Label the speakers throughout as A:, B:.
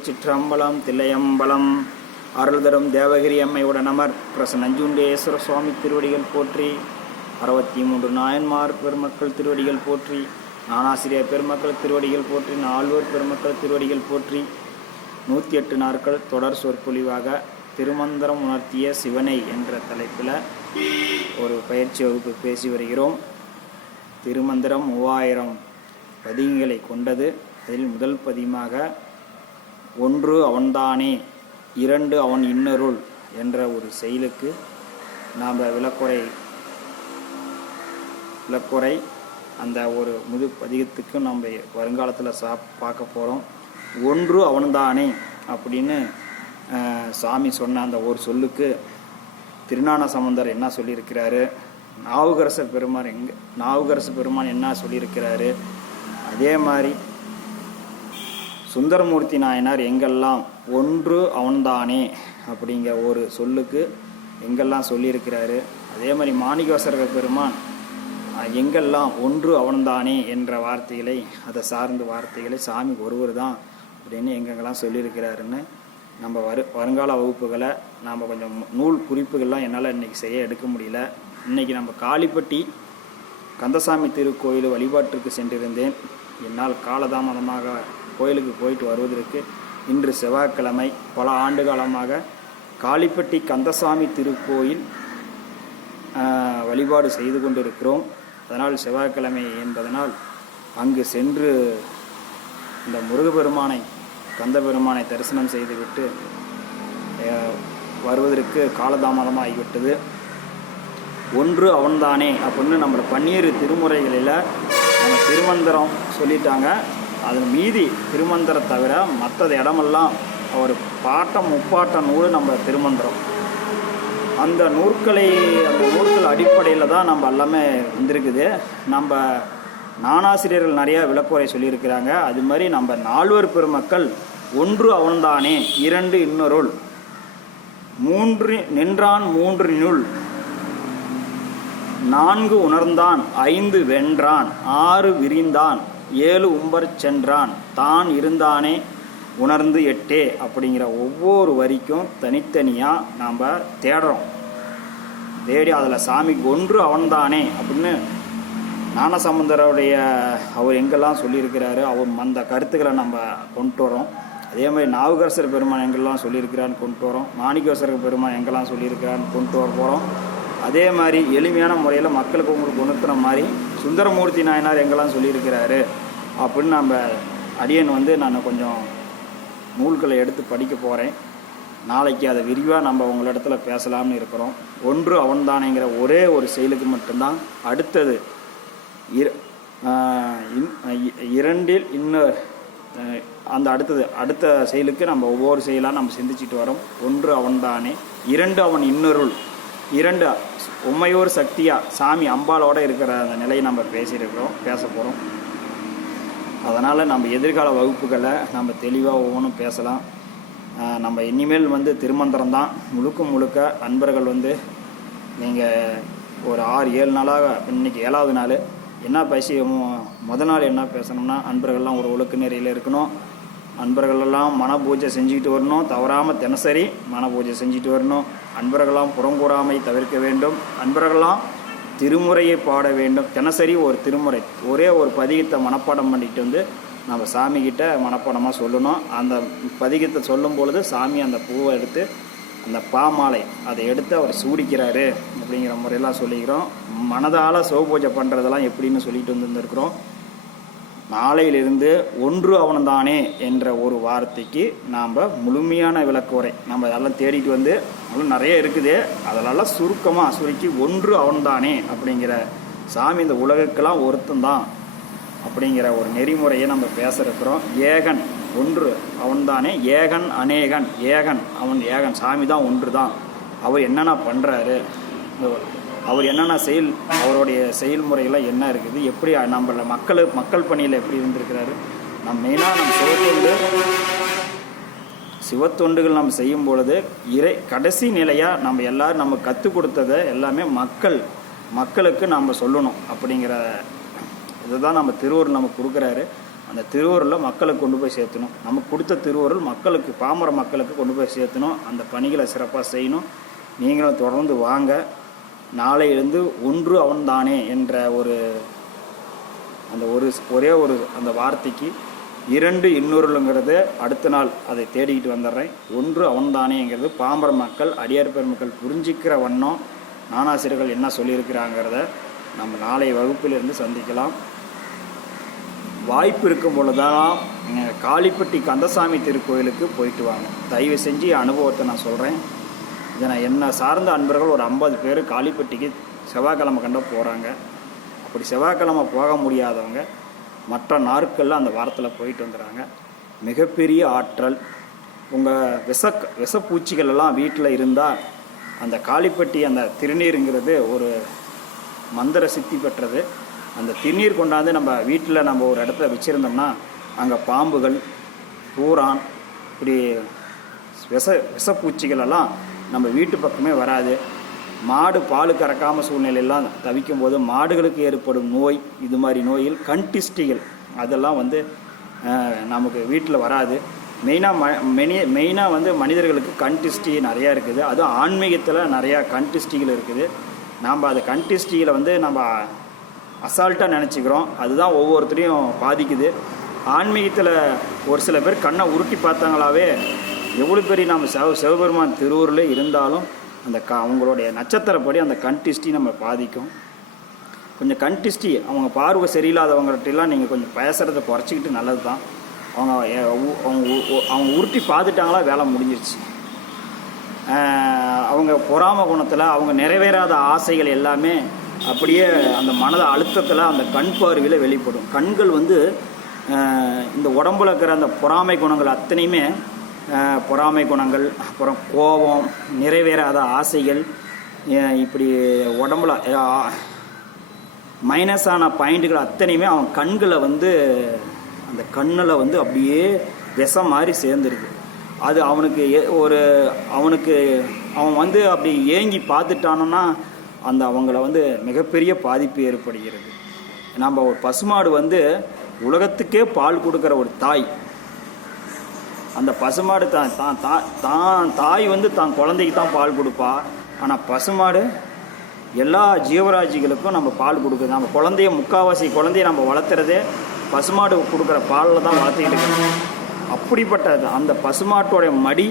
A: திருச்சிற்றம்பலம் தில்லையம்பலம். அருள்தரும் தேவகிரி அம்மையோட நமர் பிரசன் நஞ்சுண்டேஸ்வர சுவாமி திருவடிகள் போற்றி. அறுபத்தி மூன்று நாயன்மார் பெருமக்கள் திருவடிகள் போற்றி. நானாசிரியர் பெருமக்கள் திருவடிகள் போற்றி. நால்வர் பெருமக்கள் திருவடிகள் போற்றி. நூற்றி எட்டு நாட்கள் தொடர் சொற்பொழிவாக திருமந்திரம் உணர்த்திய சிவனை என்ற தலைப்பில் ஒரு பயிற்சி வகுப்பு பேசி வருகிறோம். திருமந்திரம் மூவாயிரம் பதிகங்களை கொண்டது. அதில் முதல் பதியமாக ஒன்று அவன்தானே இரண்டு அவன் இன்னருள் என்ற ஒரு செயலுக்கு நாம் விளக்குறை விளக்குறை. அந்த ஒரு முது பதிகத்துக்கு நம்ம வருங்காலத்தில் சா பார்க்க போகிறோம் ஒன்று அவன்தானே அப்படின்னு சாமி சொன்ன அந்த ஒரு சொல்லுக்கு திருநான சம்பந்தர் என்ன சொல்லியிருக்கிறாரு? நாவுகரச பெருமான் எங்கே நாவுகரச பெருமான் என்ன சொல்லியிருக்கிறாரு? அதே மாதிரி சுந்தரமூர்த்தி நாயனார் எங்கெல்லாம் ஒன்று அவன்தானே அப்படிங்கிற ஒரு சொல்லுக்கு எங்கெல்லாம் சொல்லியிருக்கிறாரு. அதே மாதிரி மாணிக்கவாசக பெருமான் எங்கெல்லாம் ஒன்று அவன்தானே என்ற வார்த்தைகளை அதை சார்ந்த வார்த்தைகளை சாமி ஒருவர் தான் அப்படின்னு எங்கெங்கெல்லாம் சொல்லியிருக்கிறாருன்னு நம்ம வரு வருங்கால வகுப்புகளை நாம் கொஞ்சம் நூல் குறிப்புகள்லாம் என்னால் இன்றைக்கி செய்ய எடுக்க முடியல. இன்றைக்கி நம்ம காளிப்பட்டி கந்தசாமி திருக்கோயில் வழிபாட்டிற்கு சென்றிருந்தேன். என்னால் காலதாமதமாக கோயிலுக்கு போயிட்டு வருவதற்கு இன்று செவ்வாய்க்கிழமை பல ஆண்டு காலமாக காளிப்பட்டி கந்தசாமி திருக்கோயில் வழிபாடு செய்து கொண்டிருக்கிறோம். அதனால் செவ்வாய்க்கிழமை என்பதனால் அங்கு சென்று இந்த முருகப்பெருமானை கந்த பெருமானை தரிசனம் செய்துவிட்டு வருவதற்கு காலதாமதமாகிவிட்டது. ஒன்று அவன்தானே. அப்படின்னு நம்மளை பன்னீர் திருமுறைகளில் நம்ம திருமந்திரம் சொல்லிட்டாங்க. அது மீதி திருமந்திரம் தவிர மற்றது இடமெல்லாம் ஒரு பாட்டம் முப்பாட்டம் நூல் நம்ம திருமந்திரம். அந்த நூற்களை அந்த நூற்கள் அடிப்படையில் தான் நம்ம எல்லாமே வந்திருக்குது. நம்ம நானாசிரியர்கள் நிறையா விளக்குறை சொல்லியிருக்கிறாங்க. அது மாதிரி நம்ம நால்வர் பெருமக்கள் ஒன்று அவன்தானே இரண்டு இன்னொருள். மூன்று நின்றான் மூன்று நூல் நான்கு உணர்ந்தான் ஐந்து வென்றான் ஆறு விரிந்தான். ஏழு உம்பர் சென்றான். தான் இருந்தானே உணர்ந்து எட்டே அப்படிங்கிற ஒவ்வொரு வரிக்கும் தனித்தனியாக நாம் தேடுறோம். தேடி அதில் சாமிக்கு ஒன்று அவன்தானே அப்படின்னு ஞானசம்பந்தருடைய அவர் எங்கெல்லாம் சொல்லியிருக்கிறாரு அவர் அந்த கருத்துக்களை நம்ம கொண்டு வரோம். அதே மாதிரி நாவுகரசர் பெருமான் எங்கெல்லாம் சொல்லியிருக்கிறான்னு கொண்டு வரோம். மாணிக்கவாசர் பெருமான் எங்கெல்லாம் சொல்லியிருக்கிறான்னு கொண்டு வர போகிறோம் அதே மாதிரி எளிமையான முறையில் மக்களுக்கு உங்களுக்கு உணர்த்துற மாதிரி சுந்தரமூர்த்தி நாயனார் எங்கெல்லாம் சொல்லியிருக்கிறாரு அப்படின்னு நம்ம அடியன் வந்து நான் கொஞ்சம் நூல்களை எடுத்து படிக்க போகிறேன் நாளைக்கு அதை விரிவாக நம்ம உங்களிடத்துல பேசலாம்னு இருக்கிறோம். ஒன்று அவன்தானேங்கிற ஒரே ஒரு செயலுக்கு மட்டும்தான் அடுத்தது இரு இன்- இ- இரண்டில் இன்னும் அந்த அடுத்தது அடுத்த செயலுக்கு நம்ம ஒவ்வொரு செயலாக நம்ம சிந்திச்சிட்டு வரோம். ஒன்று அவன்தானே இரண்டு அவன் இன்னொருள். இரண்டு உண்மையோர் சக்தியாக சாமி அம்பாலோட இருக்கிற அந்த நிலையை நம்ம பேசியிருக்கிறோம் பேச போகிறோம் அதனால் நம்ம எதிர்கால வகுப்புகளை நம்ம தெளிவாக ஒவ்வொன்றும் பேசலாம். நம்ம இனிமேல் வந்து திருமந்திரம் தான். முழுக்க முழுக்க அன்பர்கள் வந்து நீங்கள் ஒரு ஆறு ஏழு நாளாக இன்றைக்கி ஏழாவது நாள். என்ன பேசி முதல் முத நாள் என்ன பேசணும்னா அன்பர்கள்லாம் ஒரு ஒழுக்க நெறியில் இருக்கணும். அன்பர்களெல்லாம் மன பூஜை செஞ்சுக்கிட்டு வரணும். தவறாமல் தினசரி மன பூஜை செஞ்சுட்டு வரணும். அன்பர்களெல்லாம் புறங்கூறாமை தவிர்க்க வேண்டும். அன்பர்களெல்லாம் திருமுறையை பாட வேண்டும். தினசரி ஒரு திருமுறை ஒரே ஒரு பதிகத்தை மனப்பாடம் பண்ணிட்டு வந்து நம்ம சாமிக்கிட்ட மனப்பாடமாக சொல்லணும். அந்த பதிகத்தை சொல்லும் பொழுது சாமி அந்த பூவை எடுத்து அந்த பாமாலை அதை எடுத்து அவர் சூடிக்கிறாரு அப்படிங்கிற முறையெல்லாம் சொல்லிக்கிறோம். மனதால் சிவபூஜை பண்ணுறதெல்லாம் எப்படின்னு சொல்லிட்டு வந்துருக்குறோம் நாளையிலிருந்து ஒன்று அவன்தானே என்ற ஒரு வார்த்தைக்கு நாம் முழுமையான விளக்குறை நம்ம அதெல்லாம் தேடிட்டு வந்து அதுவும் நிறைய இருக்குது. அதெல்லாம் சுருக்கமாக சுருக்கி ஒன்று அவன்தானே அப்படிங்கிற சாமி இந்த உலகுக்கெல்லாம் ஒருத்தந்தான் அப்படிங்கிற ஒரு நெறிமுறையை நம்ம பேச ஏகன் ஒன்று அவன்தானே ஏகன் அநேகன் ஏகன் அவன் ஏகன் சாமி தான் ஒன்று தான் அவர் என்னென்ன பண்ணுறாரு அவர் என்னென்ன செயல் அவருடைய செயல்முறைகள்லாம் என்ன இருக்குது எப்படி நம்மள மக்கள் மக்கள் பணியில் எப்படி இருந்திருக்கிறாரு நம் மெயினாக நம் சிவத்தொண்டு சிவத்தொண்டுகள் நம்ம செய்யும் பொழுது இறை கடைசி நிலையாக நம்ம எல்லாரும் நம்ம கற்றுக் கொடுத்ததை எல்லாமே மக்கள் மக்களுக்கு நாம் சொல்லணும் அப்படிங்கிற இதுதான் நம்ம திருவூர் நம்ம கொடுக்குறாரு. அந்த திருவூரில் மக்களுக்கு கொண்டு போய் சேர்த்தணும். நமக்கு கொடுத்த திருவருள் மக்களுக்கு பாமர மக்களுக்கு கொண்டு போய் சேர்த்தணும். அந்த பணிகளை சிறப்பாக செய்யணும். நீங்களும் தொடர்ந்து வாங்க. நாளையிலிருந்து ஒன்று அவன்தானே என்ற ஒரு அந்த ஒரு ஒரே ஒரு அந்த வார்த்தைக்கு இரண்டு இன்னொருங்கிறது அடுத்த நாள் அதை தேடிக்கிட்டு வந்துடுறேன். ஒன்று அவன்தானேங்கிறது பாம்பர மக்கள் அடியார் பெருமக்கள் புரிஞ்சிக்கிற வண்ணம் நானாசிரியர்கள் என்ன சொல்லியிருக்கிறாங்கிறத நம்ம நாளைய வகுப்பிலிருந்து சந்திக்கலாம். வாய்ப்பு இருக்கும் பொழுதெல்லாம் காளிப்பட்டி கந்தசாமி திருக்கோயிலுக்கு போயிட்டு வாங்க. தயவு செஞ்சு அனுபவத்தை நான் சொல்கிறேன் இதனை என்னை என்ன சார்ந்த அன்பர்கள் ஒரு ஐம்பது பேர் காளிப்பட்டிக்கு செவ்வாய்க்கிழமை கண்ட போகிறாங்க அப்படி செவ்வாய்க்கிழமை போக முடியாதவங்க மற்ற நாட்களில் அந்த வாரத்தில் போயிட்டு வந்துடுறாங்க மிகப்பெரிய ஆற்றல். உங்கள் விஷ விஷப்பூச்சிகள் எல்லாம் வீட்டில் இருந்தால் அந்த காளிப்பட்டி அந்த திருநீருங்கிறது ஒரு மந்திர சித்தி பெற்றது. அந்த திருநீர் கொண்டாந்து நம்ம வீட்டில் நம்ம ஒரு இடத்துல வச்சுருந்தோம்னா அங்கே பாம்புகள் பூரான் இப்படி விஷ விஷப்பூச்சிகள் எல்லாம் நம்ம வீட்டு பக்கமே வராது. மாடு பால் கறக்காம சூழ்நிலையெல்லாம் தவிக்கும் போது மாடுகளுக்கு ஏற்படும் நோய் இது மாதிரி நோயில் கண்டிஸ்டிகள் அதெல்லாம் வந்து நமக்கு வீட்டில் வராது. மெயினாக ம மெனி மெயினாக வந்து மனிதர்களுக்கு கண்டிஸ்டி நிறையா இருக்குது. அதுவும் ஆன்மீகத்தில் நிறையா கண்டிஸ்டிகள் இருக்குது. நாம் அதை கண்டிஸ்டிகளை வந்து நம்ம அசால்ட்டாக நினச்சிக்கிறோம். அதுதான் ஒவ்வொருத்தரையும் பாதிக்குது. ஆன்மீகத்தில் ஒரு சில பேர் கண்ணை உருட்டி பார்த்தாங்களாவே எவ்வளோ பெரிய நம்ம சிவ சிவபெருமான் திருவூரில் இருந்தாலும் அந்த க அவங்களுடைய நட்சத்திரப்படி அந்த கண்டிஸ்டி நம்ம பாதிக்கும். கொஞ்சம் கண்டிஸ்டி அவங்க பார்வை சரியில்லாதவங்கள்ட்டெல்லாம் நீங்கள் கொஞ்சம் பேசுகிறத குறைச்சிக்கிட்டு நல்லது தான் அவங்க அவங்க அவங்க உருட்டி பார்த்துட்டாங்களா வேலை முடிஞ்சிருச்சு. அவங்க பொறாம குணத்தில் அவங்க நிறைவேறாத ஆசைகள் எல்லாமே அப்படியே அந்த மனத அழுத்தத்தில் அந்த கண் பார்வையில் வெளிப்படும். கண்கள் வந்து இந்த உடம்புல இருக்கிற அந்த பொறாமை குணங்கள் அத்தனையுமே பொறாமை குணங்கள் அப்புறம் கோபம் நிறைவேறாத ஆசைகள் இப்படி உடம்புல மைனஸான பாயிண்ட்டுகள் அத்தனையுமே அவன் கண்களை வந்து அந்த கண்ணில் வந்து அப்படியே விஷம் மாதிரி சேர்ந்துருக்கு அது அவனுக்கு ஒரு அவனுக்கு அவன் வந்து அப்படி ஏங்கி பார்த்துட்டானோன்னா அந்த அவங்கள வந்து மிகப்பெரிய பாதிப்பு ஏற்படுகிறது. நம்ம ஒரு பசுமாடு வந்து உலகத்துக்கே பால் கொடுக்குற ஒரு தாய். அந்த பசுமாடு தான் தான் தா- தான் தாய் வந்து தான் குழந்தைக்கு தான் பால் கொடுப்பா. ஆனால் பசுமாடு எல்லா ஜீவராஜிகளுக்கும் நம்ம பால் கொடுக்குது நம்ம குழந்தைய முக்காவாசி குழந்தைய நம்ம வளர்த்துறதே பசுமாடு கொடுக்குற பாலில் தான் வளர்த்துக்கிட்டு இருக்கோம். அப்படிப்பட்ட அந்த பசுமாட்டோடைய மடி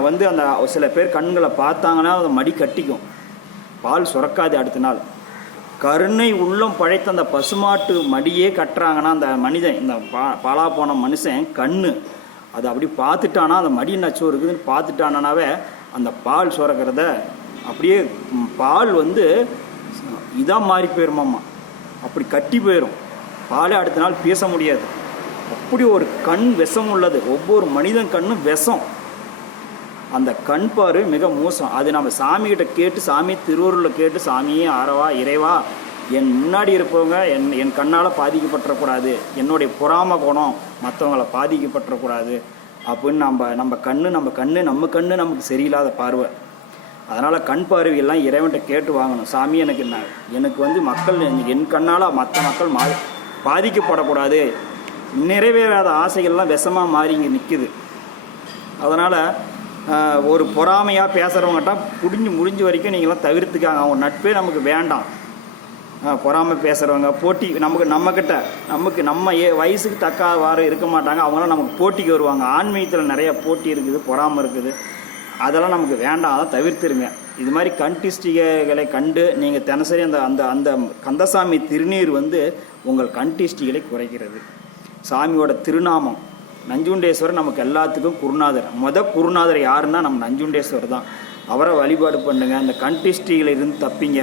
A: வந்து அந்த சில பேர் கண்களை பார்த்தாங்கன்னா அந்த மடி கட்டிக்கும். பால் சுரக்காது அடுத்த நாள். கருணை உள்ளம் பழைத்த அந்த பசுமாட்டு மடியே கட்டுறாங்கன்னா அந்த மனிதன் இந்த பா பாலா போன மனுஷன் கண்ணு. அது அப்படி பார்த்துட்டானா அந்த மடி நச்சு இருக்குதுன்னு பார்த்துட்டானாவே அந்த பால் சுரக்கிறத அப்படியே பால் வந்து இதாக மாறி போயிருமாம்மா. அப்படி கட்டி போயிடும் பாலே அடுத்த நாள் பேச முடியாது. அப்படி ஒரு கண் விஷம் உள்ளது. ஒவ்வொரு மனிதன் கண்ணும் விஷம். அந்த கண் பாரு மிக மோசம். அது நம்ம சாமிகிட்ட கேட்டு சாமி திருவருளில் கேட்டு சாமியே ஆரவா இறைவா என் முன்னாடி இருப்பவங்க என் என் கண்ணால் பாதிக்கப்பட்டுறக்கூடாது என்னுடைய பொறாம குணம் மற்றவங்கள பாதிக்கப்பட்டுறக்கூடாது அப்படின்னு நம்ம நம்ம கண்ணு நம்ம கண்ணு நம்ம கண்ணு நமக்கு சரியில்லாத பார்வை. அதனால் கண் பார்வையெல்லாம் இறைவன்கிட்ட கேட்டு வாங்கணும். சாமி எனக்கு என்ன? எனக்கு வந்து மக்கள் என் கண்ணால் மற்ற மக்கள் மா பாதிக்கப்படக்கூடாது. நிறைவேறாத ஆசைகள்லாம் விஷமாக மாறி இங்கே நிற்குது அதனால் ஒரு பொறாமையாக பேசுகிறவங்ககிட்ட புடிஞ்சு முடிஞ்ச வரைக்கும் நீங்களாம் தவிர்த்துக்காங்க. அவங்க நட்பே நமக்கு வேண்டாம். பொறாமல் பேசுகிறவங்க போட்டி நமக்கு நம்மக்கிட்ட நமக்கு நம்ம ஏ வயசுக்கு தக்கவாறு இருக்க மாட்டாங்க. அவங்களாம் நமக்கு போட்டிக்கு வருவாங்க. ஆன்மீகத்தில் நிறைய போட்டி இருக்குது பொறாமல் இருக்குது. அதெல்லாம் நமக்கு வேண்டாம். அதை தவிர்த்துருங்க. இது மாதிரி கண்டிஷ்டிகளை கண்டு நீங்கள் தினசரி அந்த அந்த அந்த கந்தசாமி திருநீர் வந்து உங்கள் கண்டிஷ்டிகளை குறைக்கிறது. சாமியோட திருநாமம். நஞ்சுண்டேஸ்வரர் நமக்கு எல்லாத்துக்கும் குருநாதர். மொத குருநாதர் யாருன்னா நம்ம நஞ்சுண்டேஸ்வரர் தான். அவரை வழிபாடு பண்ணுங்கள் அந்த கண்டிஸ்டியில் இருந்து தப்பிங்க.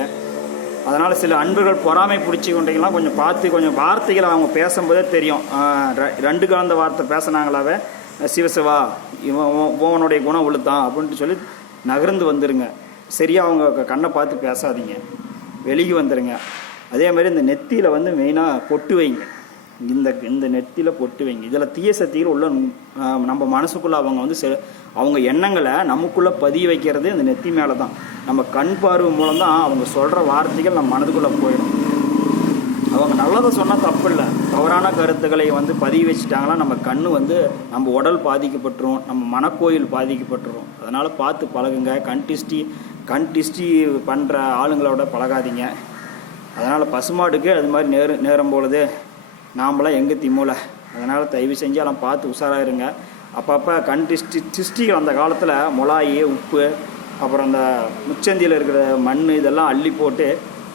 A: அதனால் சில அன்பர்கள் பொறாமை பிடிச்சி கொண்டீங்களாம் கொஞ்சம் பார்த்து கொஞ்சம் வார்த்தைகளை அவங்க பேசும்போதே தெரியும். ரெ- ரெண்டு கலந்த வார்த்தை பேசினாங்களாவே சிவசிவா இவன் ஓவனுடைய உவனுடைய குணம் உளுத்தான் அப்படின்ட்டு சொல்லி நகர்ந்து வந்துருங்க. சரியாக அவங்க கண்ணை பார்த்து பேசாதீங்க. வெளியே வந்துடுங்க அதே மாதிரி இந்த நெத்தியில் வந்து மெயினாக பொட்டு வைங்க. இந்த இந்த நெத்தியில் பொட்டு வைங்க. இதில் தீய சக்திகள் உள்ள நம்ம மனசுக்குள்ளே அவங்க வந்து செ- அவங்க எண்ணங்களை நமக்குள்ளே பதிய வைக்கிறது இந்த நெத்தி மேலே தான் நம்ம கண் பார்வை மூலம் தான் அவங்க சொல்கிற வார்த்தைகள் நம்ம மனதுக்குள்ளே போயிடும். அவங்க நல்லதை சொன்னால் தப்பு இல்லை தவறான கருத்துக்களை வந்து பதிவு வச்சுட்டாங்கன்னா நம்ம கண் வந்து நம்ம உடல் பாதிக்கப்பட்டுரும் நம்ம மனக்கோயில் பாதிக்கப்பட்டுரும். அதனால் பார்த்து பழகுங்க. கண் டிஸ்டி கண் டிஸ்டி பண்ணுற ஆளுங்களோட பழகாதீங்க. அதனால் பசுமாடுக்கு அது மாதிரி நேரம் நேரம் பொழுது நாமளாம் எங்கே திமுல? அதனால் தயவு செஞ்சு எல்லாம் பார்த்து உஷாராக இருங்க அப்பப்போ கண் டிஸ்டி டிஸ்டிகள் அந்த காலத்தில் மொளாயி உப்பு அப்புறம் அந்த முச்சந்தியில் இருக்கிற மண் இதெல்லாம் அள்ளி போட்டு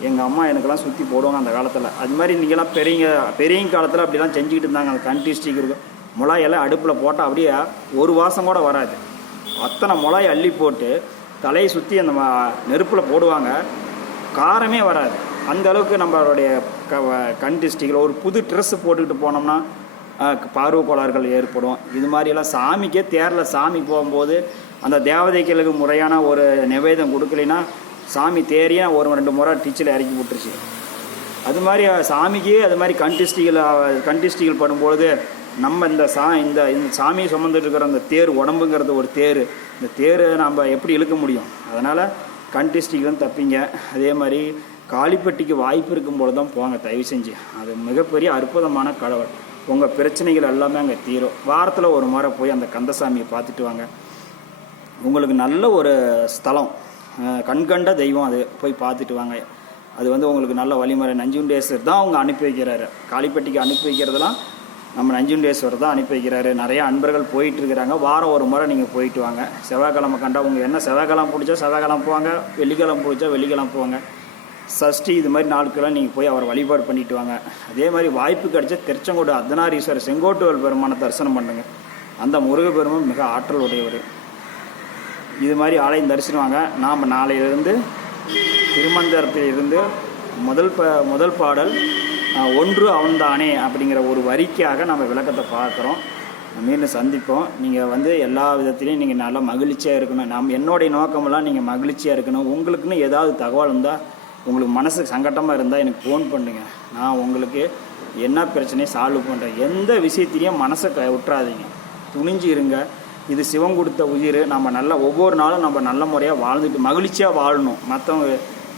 A: எங்கள் அம்மா எனக்கெல்லாம் சுற்றி போடுவாங்க அந்த காலத்தில். அது மாதிரி இன்றைக்கெல்லாம் பெரியங்க பெரியங்க காலத்தில் அப்படிலாம் செஞ்சுக்கிட்டு இருந்தாங்க. அந்த கண் டிஸ்டிக் இருக்கும் மொளாயெல்லாம் அடுப்பில் போட்டால் அப்படியே ஒரு வாசம் கூட வராது. அத்தனை மொளாயை அள்ளி போட்டு தலையை சுற்றி அந்த நெருப்பில் போடுவாங்க. காரமே வராது. அந்த அளவுக்கு நம்மளுடைய க கண் டிஸ்ட்ரிக்டில் ஒரு புது ட்ரெஸ் போட்டுக்கிட்டு போனோம்னா அஹ், பார்வை கோளாறுகள் ஏற்படும். இது மாதிரியெல்லாம் சாமிக்கே தேரில் சாமி போகும்போது அந்த தேவதைகளுக்கு முறையான ஒரு நிவேதம் கொடுக்கலைன்னா சாமி தேரியே ஒரு ரெண்டு முறை டீச்சில் இறக்கி விட்டுருச்சு. அது மாதிரி சாமிக்கே அது மாதிரி கண்டிஸ்டிகள் கண்டிஸ்டிகள் படும்பொழுது நம்ம இந்த சா இந்த இந்த சாமியை சுமந்துட்டு இருக்கிற அந்த தேர் உடம்புங்கிறது ஒரு தேர். இந்த தேரை நம்ம எப்படி இழுக்க முடியும்? அதனால் கண்டிஸ்டிகளும் தப்பிங்க. அதே மாதிரி காளிப்பட்டிக்கு வாய்ப்பு இருக்கும்போது தான் போங்க தயவு செஞ்சு. அது மிகப்பெரிய அற்புதமான கடவுள். உங்கள் பிரச்சனைகள் எல்லாமே அங்கே தீரும். வாரத்தில் ஒரு முறை போய் அந்த கந்தசாமியை பார்த்துட்டு வாங்க. உங்களுக்கு நல்ல ஒரு ஸ்தலம். கண்கண்ட தெய்வம் அது. போய் பார்த்துட்டு வாங்க. அது வந்து உங்களுக்கு நல்ல வழிமுறை. நஞ்சுண்டேஸ்வர் தான் அவங்க அனுப்பி வைக்கிறாரு. காளிப்பட்டிக்கு அனுப்பி வைக்கிறதெல்லாம் நம்ம நஞ்சுண்டேஸ்வர் தான் அனுப்பி வைக்கிறாரு. நிறைய அன்பர்கள் போயிட்டு இருக்கிறாங்க. வாரம் ஒரு முறை நீங்கள் போயிட்டு வாங்க. செவ்வாய்க்கிழமை கண்டா உங்கள் என்ன செவ்வாய்க்கிழமை பிடிச்சா செவ்வாய்க்கிழமை போவாங்க வெள்ளிக்கிழமை பிடிச்சா வெள்ளிக்கிழமை போவாங்க சஷ்டி இது மாதிரி நாட்கள்லாம் நீங்கள் போய் அவரை வழிபாடு பண்ணிட்டு வாங்க. அதே மாதிரி வாய்ப்பு கிடைச்சா திருச்செங்கோடு அர்த்தநாரீஸ்வரர் செங்கோட்டுவல் பெருமானை தரிசனம் பண்ணுங்க. அந்த முருகப்பெருமான் மிக ஆற்றல் உடையவர் இது மாதிரி ஆலயம் தரிசனவாங்க நாம் நாளையிலிருந்து திருமந்திரத்தில் இருந்து முதல் ப முதல் பாடல் ஒன்று அவன்தானே அப்படிங்கிற ஒரு வரிக்காக நம்ம விளக்கத்தை பார்க்குறோம். மீண்டும் சந்திப்போம். நீங்கள் வந்து எல்லா விதத்துலேயும் நீங்கள் நல்லா மகிழ்ச்சியாக இருக்கணும். நம் என்னுடைய நோக்கமெல்லாம் நீங்கள் மகிழ்ச்சியாக இருக்கணும். உங்களுக்குன்னு ஏதாவது தகவல் இருந்தால் உங்களுக்கு மனசுக்கு சங்கட்டமாக இருந்தால் எனக்கு ஃபோன் பண்ணுங்கள் நான் உங்களுக்கு என்ன பிரச்சனையை சால்வ் பண்ணுறேன் எந்த விஷயத்திலையும் மனசை க விட்டுறாதீங்க துணிஞ்சு இருங்க. இது சிவம் கொடுத்த உயிர். நம்ம நல்லா ஒவ்வொரு நாளும் நம்ம நல்ல முறையாக வாழ்ந்துட்டு மகிழ்ச்சியாக வாழணும். மற்றவங்க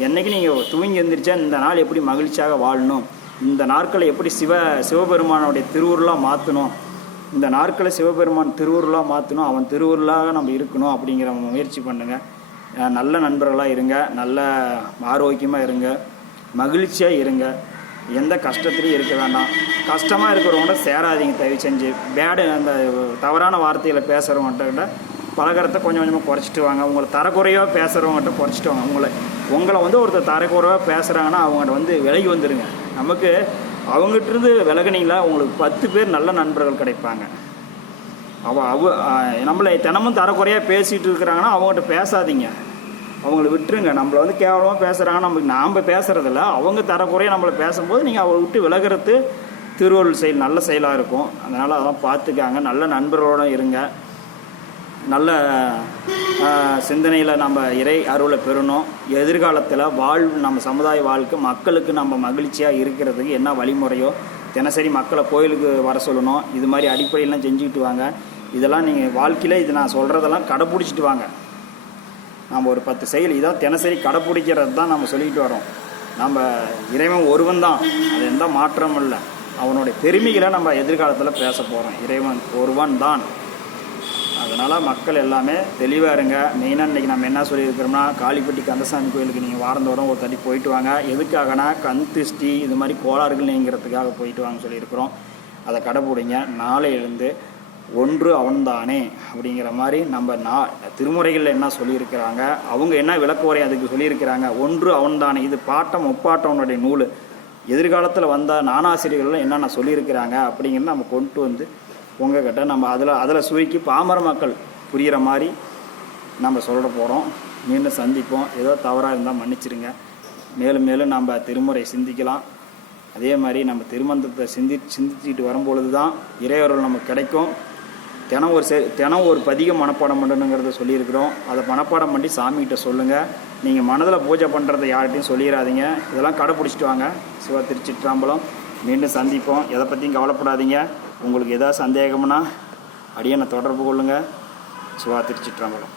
A: என்றைக்கு நீங்கள் தூங்கி எழுந்திரிச்சா இந்த நாள் எப்படி மகிழ்ச்சியாக வாழணும்? இந்த நாட்களை எப்படி சிவ சிவபெருமானுடைய திருவுருளாக மாற்றணும் இந்த நாட்களை சிவபெருமான் திருவுருளாக மாற்றணும் அவன் திருவுருளாக நம்ம இருக்கணும் அப்படிங்கிற முயற்சி பண்ணுங்கள் நல்ல நண்பர்களாக இருங்க நல்ல ஆரோக்கியமாக இருங்க மகிழ்ச்சியாக இருங்க. எந்த கஷ்டத்துலையும் இருக்க வேண்டாம். கஷ்டமாக இருக்கிறவங்கள்ட்ட சேராதீங்க தயவு செஞ்சு. பேடு அந்த தவறான வார்த்தைகளை பேசுகிறவங்ககிட்ட பழகிறத கொஞ்சம் கொஞ்சமாக குறைச்சிட்டு வாங்க. உங்களை தரக்குறையாக பேசுகிறவங்ககிட்ட குறைச்சிட்டு வாங்க. உங்களை உங்களை வந்து ஒருத்தர் தரக்குறைவாக பேசுகிறாங்கன்னா அவங்கள்ட்ட வந்து விலகி வந்துடுங்க நமக்கு அவங்ககிட்ட இருந்து உங்களுக்கு பத்து பேர் நல்ல நண்பர்கள் கிடைப்பாங்க. அவ அவ நம்மளை தினமும் தரக்குறையாக பேசிகிட்டு இருக்கிறாங்கன்னா அவங்ககிட்ட பேசாதீங்க. அவங்கள விட்டுருங்க. நம்மளை வந்து கேவலமாக பேசுகிறாங்க நமக்கு நாம் பேசுகிறதில்ல அவங்க தரக்குறையாக நம்மளை பேசும்போது நீங்கள் அவளை விட்டு விலகிறது திருவருள் செயல் நல்ல செயலாக இருக்கும். அதனால் அதெல்லாம் பார்த்துக்காங்க நல்ல நண்பர்களோடு இருங்க. நல்ல சிந்தனையில் நம்ம இறை அருளை பெறணும். எதிர்காலத்தில் வாழ்வு நம்ம சமுதாய வாழ்க்கை மக்களுக்கு நம்ம மகிழ்ச்சியாக இருக்கிறதுக்கு என்ன வழிமுறையோ தினசரி மக்களை கோயிலுக்கு வர சொல்லணும். இது மாதிரி அடிப்படையெல்லாம் செஞ்சுக்கிட்டு வாங்க. இதெல்லாம் நீங்கள் வாழ்க்கையில் இது நான் சொல்கிறதெல்லாம் கடைப்பிடிச்சிட்டு வாங்க. நாம் ஒரு பத்து செயல் இதான் தினசரி கடைப்பிடிக்கிறது தான் நம்ம சொல்லிக்கிட்டு வரோம் நம்ம இறைவன் ஒருவன் தான் அது எந்த மாற்றமும் இல்லை. அவனுடைய பெருமைகளை நம்ம எதிர்காலத்தில் பேச போகிறோம் இறைவன் ஒருவன் தான் அதனால் மக்கள் எல்லாமே தெளிவாக இருங்க. மெயினாக இன்றைக்கி நம்ம என்ன சொல்லியிருக்கிறோம்னா காளிப்பட்டி கந்தசாமி கோயிலுக்கு நீங்கள் வாரந்தோறும் ஒரு தட்டி போயிட்டு வாங்க. எதுக்காகனா கண் திருஷ்டி இது மாதிரி கோளாறுகள் நீங்கிறதுக்காக போயிட்டு வாங்க சொல்லியிருக்கிறோம். அதை கடைப்பிடிங்க. நாளையிலேருந்து ஒன்று அவன்தானே அப்படிங்கிற மாதிரி நம்ம நா திருமுறைகளில் என்ன சொல்லியிருக்கிறாங்க அவங்க என்ன விளக்குவரை அதுக்கு சொல்லியிருக்கிறாங்க ஒன்று அவன்தானே இது பாட்டம் முப்பாட்டவனுடைய நூல். எதிர்காலத்தில் வந்த நானாசிரியர்கள் என்னென்ன சொல்லியிருக்கிறாங்க அப்படிங்கிறத நம்ம கொண்டு வந்து உங்ககிட்ட நம்ம அதில் அதில் சுருக்கி பாமர மக்கள் புரிகிற மாதிரி நம்ம சொல்ல போகிறோம் மீண்டும் சந்திப்போம். ஏதோ தவறாக இருந்தால் மன்னிச்சிருங்க. மேலும் மேலும் நம்ம திருமுறை சிந்திக்கலாம். அதே மாதிரி நம்ம திருமந்தத்தை சிந்தி சிந்திச்சுட்டு வரும்பொழுது தான் இறையொருள் நமக்கு கிடைக்கும். தினம் ஒரு செ தினம் ஒரு பதிக மனப்பாடம் பண்ணணுங்கிறத சொல்லியிருக்கிறோம். அதை மனப்பாடம் பண்ணி சாமிகிட்ட சொல்லுங்கள் நீங்கள் மனதில் பூஜை பண்ணுறதை யார்கிட்டையும் சொல்லிடாதீங்க இதெல்லாம் கடைப்பிடிச்சிட்டு வாங்க. சிவா திருச்சிற்றாம்பலம். மீண்டும் சந்திப்போம். எதை பற்றியும் கவலைப்படாதீங்க. உங்களுக்கு எதாவது சந்தேகம்னா அடியனை தொடர்பு கொள்ளுங்கள் சிவா திருச்சிற்றாம்பலம்.